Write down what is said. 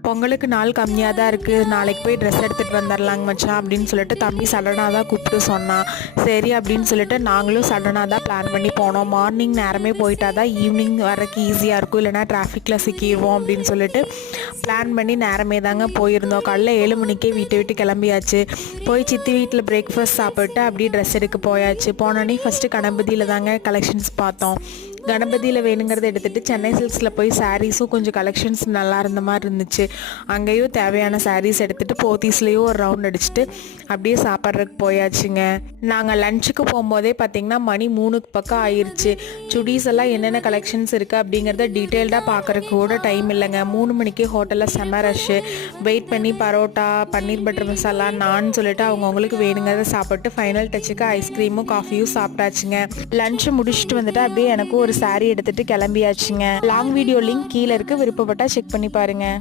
பொங்கலுக்கு நாள் கம்மியாக தான் இருக்குது, நாளைக்கு போய் ட்ரெஸ் எடுத்துகிட்டு வந்துடலாங்க மச்சான் அப்படின்னு சொல்லிட்டு தம்பி சடனாக தான் கூப்பிட்டு சொன்னான். சரி அப்படின்னு சொல்லிட்டு நாங்களும் சடனாக தான் பிளான் பண்ணி போனோம். மார்னிங் நேரமே போயிட்டா தான் ஈவினிங் வரக்கு ஈஸியாக இருக்கும், இல்லைனா டிராஃபிக்கில் சிக்கிடுவோம் அப்படின்னு சொல்லிட்டு பிளான் பண்ணி நேரமே தாங்க போயிருந்தோம். காலைல 7 மணிக்கே வீட்டை விட்டு கிளம்பியாச்சு. போய் சித்தி வீட்டில் பிரேக்ஃபாஸ்ட் சாப்பிட்டு அப்படியே ட்ரெஸ் எடுக்க போயாச்சு. போனோடனே ஃபஸ்ட்டு கணபதியில் தாங்க கலெக்ஷன்ஸ் பார்த்தோம். கணபதியில் வேணுங்கிறத எடுத்துகிட்டு சென்னை சில்க்ஸில் போய் சாரீஸும் கொஞ்சம் கலெக்ஷன்ஸ் நல்லா இருந்த மாதிரி இருந்துச்சு. அங்கேயும் தேவையான சாரீஸ் எடுத்துகிட்டு போத்தீஸ்லேயும் ஒரு ரவுண்ட் அடிச்சுட்டு அப்படியே சாப்பிட்றதுக்கு போயாச்சுங்க. நாங்கள் லஞ்சுக்கு போகும்போதே பார்த்திங்கன்னா மணி 3க்கு பக்கம் ஆயிடுச்சு. சுடீஸ் எல்லாம் என்னென்ன கலெக்ஷன்ஸ் இருக்குது அப்படிங்கிறத டீட்டெயில்டாக பார்க்குறதுக்கு கூட டைம் இல்லைங்க. 3 மணிக்கு ஹோட்டலில் செம்ம ரஷ்ஷு. வெயிட் பண்ணி பரோட்டா, பன்னீர் பட்டர் மசாலா, நான் சொல்லிட்டு அவங்கவுங்களுக்கு வேணுங்கிறத சாப்பிட்டு ஃபைனல் டச்சுக்கு ஐஸ்கிரீமும் காஃபியும் சாப்பிட்டாச்சுங்க. லஞ்சு முடிச்சுட்டு வந்துட்டு அப்படியே எனக்கு ஒரு சாரீ எடுத்துகிட்டு கிளம்பியாச்சுங்க. லாங் வீடியோ லிங்க் கீழே இருக்குது, விருப்பப்பட்டால் செக் பண்ணி பாருங்கள்.